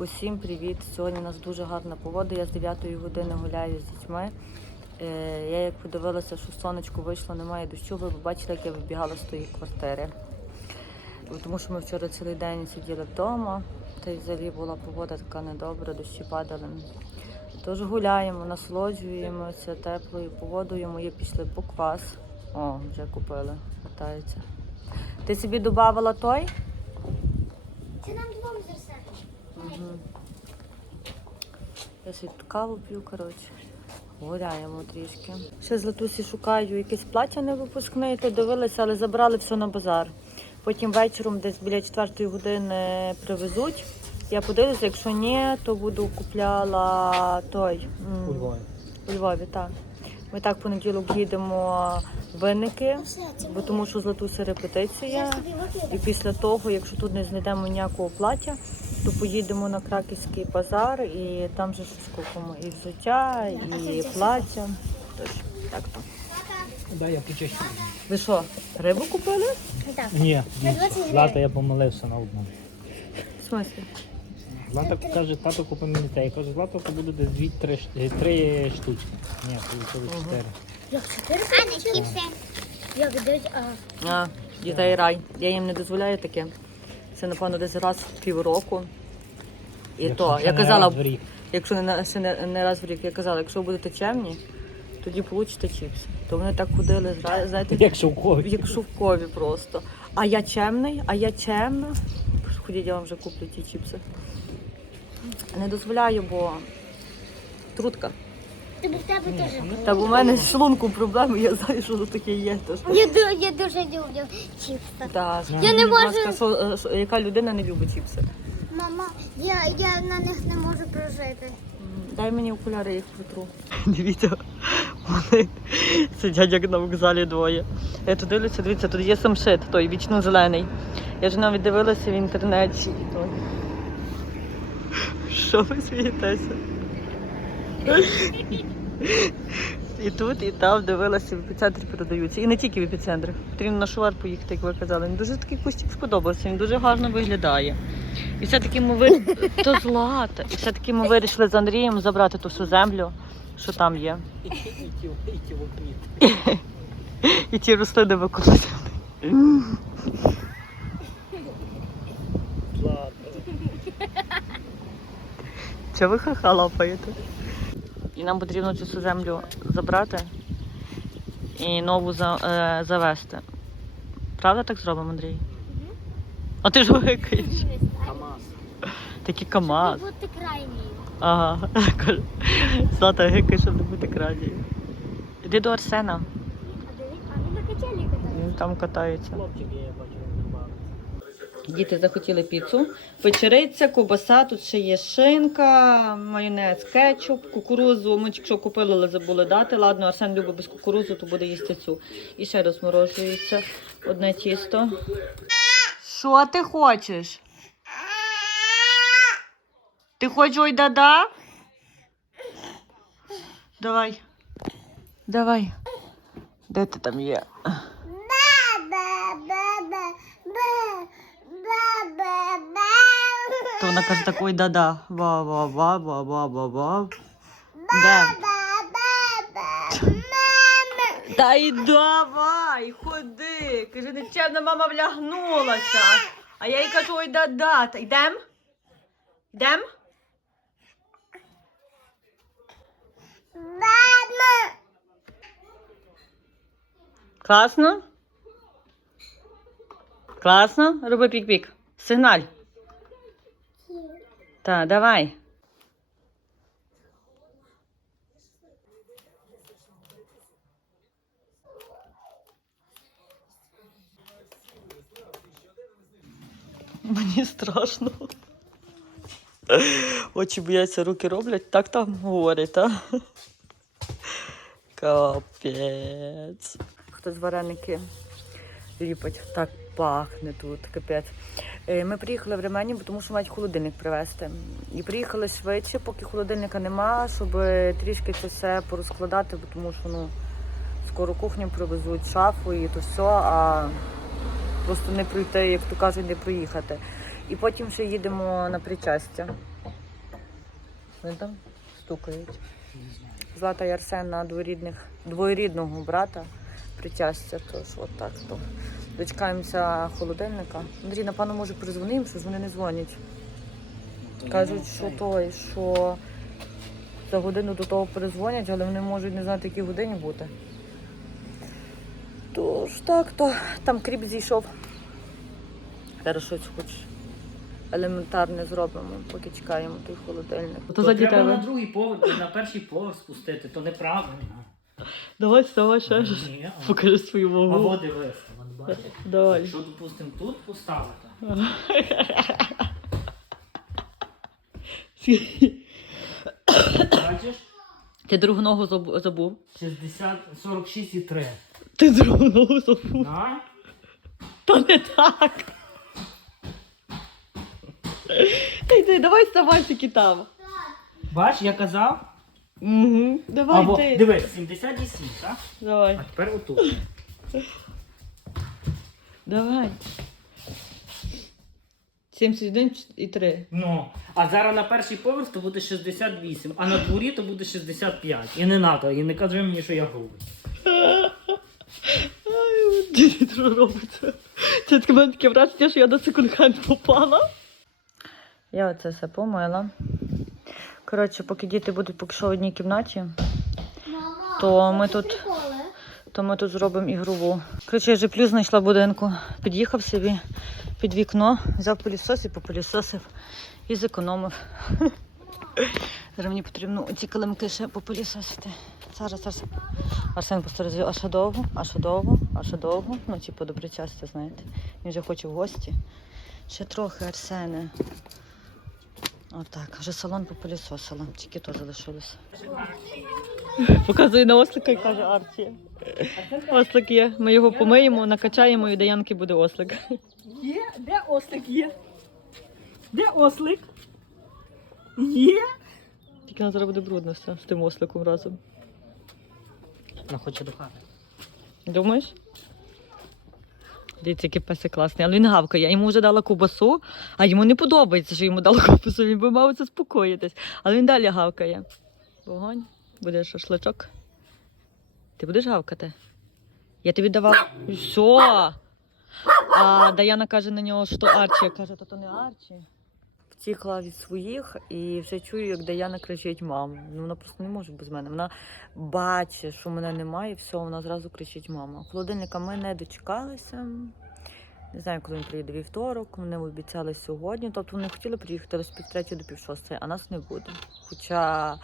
Усім привіт! Сьогодні у нас дуже гарна погода. Я з 9 години гуляю з дітьми. Е, Я як подивилася, що сонечко вийшло, немає дощу, ви побачили, як я вибігала з тої квартири. Тому що ми вчора цілий день сиділи вдома, та й взагалі була погода така недобра, дощі падали. Тож гуляємо, насолоджуємося теплою погодою. Мої пішли по квас. О, вже купили, катаються. Ти собі додавала той? Це нам Угу. Я тут каву п'ю, коротше. Гуляємо трішки. Ще з Латусі шукаю якесь плаття не випускне, то дивилася, але забрали все на базар. Потім вечором десь біля четвертої години привезуть. Я подивлюся, якщо ні, то буду купляла той. У Львові. У Львові, так. Ми так понеділок їдемо в винники, бо тому що з Латусі репетиція. І після того, якщо тут не знайдемо ніякого плаття, то поїдемо на Краківський базар і там же щось купимо і взуття, і плаття. Тож, так то. Да, я почищу. Ви що, рибу купили? Так. Ні, 20 я помилився на одну. В смислі? Злата каже, тато купи мені те. Я кажу, Злата то буде десь дві, три, три штучки. Ні, вийшло чотири. Як чотири? А, не чіпси. Як дать, а. А, дітей рай. Я їм не дозволяю таке. Це, напевно, десь раз в півроку. І Якщо то, я казала, якщо не, на- ще не, не раз в рік, я казала, якщо будете чемні, тоді получите чіпси. То вони так ходили, зра- знаєте, Як шовкові. як шовкові просто. А я чемний, а я чемна. Ходіть, я вам вже куплю ті чіпси. Не дозволяю, бо трутка. Тобі в тебе теж. Та бо в мене з шлунком проблеми, я знаю, що тут таке є. Тож. Я, ду- я дуже люблю чіпси. Та, Я не будь можу- ласка, що, е, що- яка людина не любить чіпси? Мама, я, я на них не можу прожити. Дай мені окуляри, я їх протру. Дивіться, вони сидять як на вокзалі двоє. Я тут дивлюся, дивіться, тут є самшит, той вічно зелений. Я ж навіть дивилася в інтернеті. Що ви смієтеся? І тут, і там дивилася, в епіцентрі продаються. І не тільки в епіцентрі. Потрібно на шувар поїхати, як ви казали. Він дуже такий кустик сподобався, він дуже гарно виглядає. І все-таки ми ви... то злата. І все-таки ми вирішили з Андрієм забрати ту всю землю, що там є. І ті, і ті, рослини викопати. Злата. Чого ви хаха лапаєте? І нам потрібно цю землю забрати і нову за, е, завести. Правда так зробимо, Андрій? А ти ж гикаєш. Камаз. Такі КАМАЗ. Не Бути крайній. Ага. Злата гикає, щоб не бути крайньою. Іди до Арсена. А він на качелі катає. Він там катається. Хлопчики, я бачу. Діти захотіли піцу. Печериця, ковбаса, тут ще є шинка, майонез, кетчуп, кукурузу. Ми що купили, але забули дати. Ладно, Арсен любить без кукурудзи, то буде їсти цю. І ще розморожується одне тісто. Що ти хочеш? Ти хочеш ой да-да? Давай. Давай. Де ти там є? То вона каже так, ой да-да. Ба-ба-ба-ба-ба-ба-ба. Де? Та й давай, ходи. Каже, нечемна мама влягнулася. А я їй кажу, ой да-да. Та йдем? Йдем? Класно? Класно? Роби пік-пік. Сигналь. Так, давай. Мені страшно. Очі бояться, руки роблять, так там говорять, так? Капець. Хтось вареники ліпить. Так пахне тут, капець. Е, Ми приїхали в Ремені, тому що мають холодильник привезти. І приїхали швидше, поки холодильника нема, щоб трішки це все порозкладати, тому що ну, скоро кухню привезуть, шафу і то все, а просто не пройти, як то кажуть, не проїхати. І потім ще їдемо на причастя. Вони там стукають. Злата і Арсен на дворідних, двоюрідного брата причастя, тож от так то. Дочекаємося холодильника. Андрій, напевно, може призвонимо, що ж вони не дзвонять. Кажуть, що той, що за годину до того перезвонять, але вони можуть не знати, які годині бути. Тож так, то там кріп зійшов. Зараз щось хоч елементарне зробимо, поки чекаємо той холодильник. То треба на другий поверх, на перший поверх спустити, то неправильно. Давай, вставай ще Ні, а- Покажи свою А вагу. води от бачиш. Давай. Якщо, допустимо, тут поставити, бачиш, Ти другу ногу забу- забув. 60, 46,3. Ти другу ногу забув. То не так. Та йди, давай вставай тільки там. Бач, я казав? Угу. Давай Або, ти. дивись, 77, так? Давай. А тепер отут. Давай. 71 і 3. Ну, а зараз на перший поверх то буде 68, а на дворі то буде 65. І не надо, і не кажи мені, що я грубий. Ай, що робиться? Це таке в мене таке враження, що я до секонд-хенд попала. Я оце все помила. Коротше, поки діти будуть поки що в одній кімнаті, Мама, То ми тут- приколи. то ми тут зробимо ігрову. Коротше, я вже плюс знайшла будинку. Під'їхав собі під вікно, взяв пилісос і попилісосив і зекономив. Зараз мені потрібно ці килимки ще попилісосити. Зараз, зараз. Арсен просто розвів, а ще довго, а ще довго, а ще довго. Ну, типу, добре часто, знаєте. Він вже хоче в гості. Ще трохи Арсене. Отак, вже салон попилісосила, тільки то залишилося. Показує на ослика і каже Арчі. Ослик є. Ми його помиємо, накачаємо і до Янки буде ослик. Є? Де ослик є? Де ослик? Є? Тільки на зараз буде брудно все з тим осликом разом. Вона хоче до хати. Думаєш? Дивіться, який песик класний, але він гавкає. Я йому вже дала кубасу, а йому не подобається, що йому дала ковбасу. Він би мав заспокоїтись. Але він далі гавкає. Вогонь, буде шашличок. Ти будеш гавкати? Я тобі давала. Все. А Даяна каже на нього, що Арчі. Я кажу, то не Арчі. Втікла від своїх і вже чую, як Даяна кричить маму. Ну вона просто не може без мене. Вона бачить, що мене немає, і все, вона зразу кричить мама. Холодильника ми не дочекалися. Не знаю, коли він приїде вівторок. Вони обіцяли сьогодні. Тобто вони хотіли приїхати з пів до пів шостої, а нас не буде. Хоча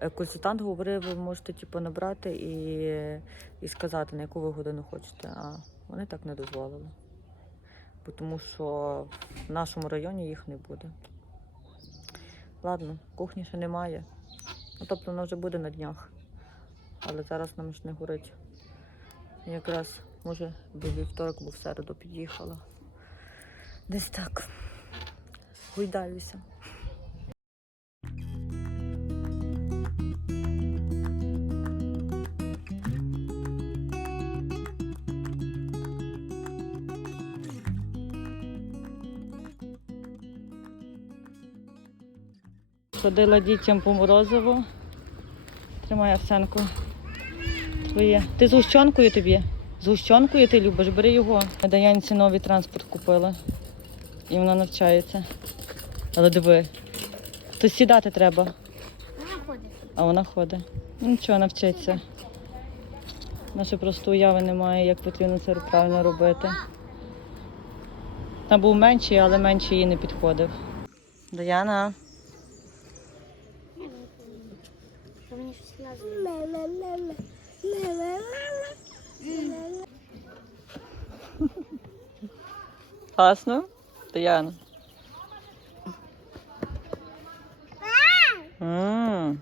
е, консультант говорив, ви можете типу, набрати і, і сказати, на яку ви годину хочете. А вони так не дозволили. Тому що в нашому районі їх не буде. Ладно, кухні ще немає. Ну, тобто вона вже буде на днях. Але зараз нам ж не горить. Якраз, може, до вівторок, бо в середу під'їхала. Десь так. Гойдаюся. Ходила дітям по морозиву. Тримай Арсенку. Твоє. Ти з гущонкою тобі? З гущонкою ти любиш, бери його. Ми Даянці новий транспорт купили. І вона навчається. Але диви. То сідати треба, Вона ходить. а вона ходить. Ну нічого, навчиться. Наша просто уяви немає, як потрібно це правильно робити. Там був менший, але менший їй не підходив. Даяна. То мені щось називає. Класно? Даяна. М.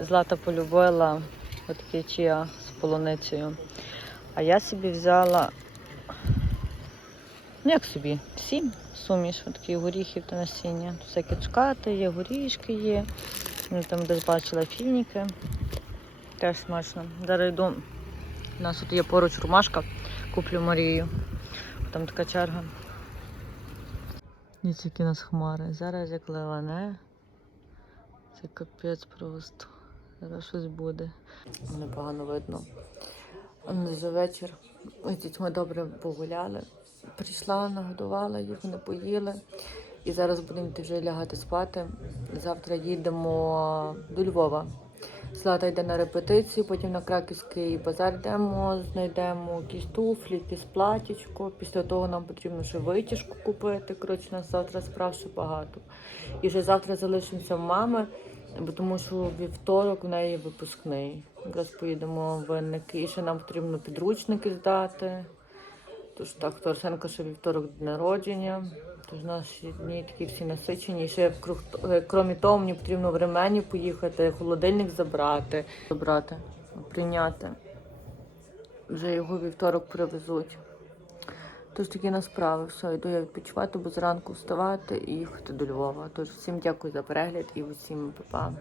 Злата полюбила отакі чия з полуницею. А я собі взяла. Ну як собі? Сім суміш, такі горіхів та насіння. Тут всякі чкати є, горішки є. Ну, там десь бачила фініки. Теж смачно. Зараз йду. У нас тут є поруч ромашка, куплю Марію. Там така черга. Які у нас хмари. Зараз як лилане. Це капець просто. Зараз щось буде. Непогано видно. За вечір з дітьми добре погуляли. Прийшла, нагодувала їх, вони поїли. І зараз будемо йти вже лягати спати. Завтра їдемо до Львова. Злата йде на репетицію, потім на краківський базар йдемо, знайдемо якісь туфлі, якісь. Після того нам потрібно ще витяжку купити. Коротше, нас завтра справ ще багато. І вже завтра залишимося в мами, бо тому що вівторок в неї випускний. Якраз поїдемо в винники. І ще нам потрібно підручники здати. Тож так, то Арсенка ще вівторок день народження. Тож наші дні такі всі насичені. І ще е, крім того, мені потрібно в ремені поїхати, холодильник забрати, забрати, прийняти. Вже його вівторок привезуть. Тож такі на справи. Все, йду я відпочивати, бо зранку вставати і їхати до Львова. Тож всім дякую за перегляд і усім па-па.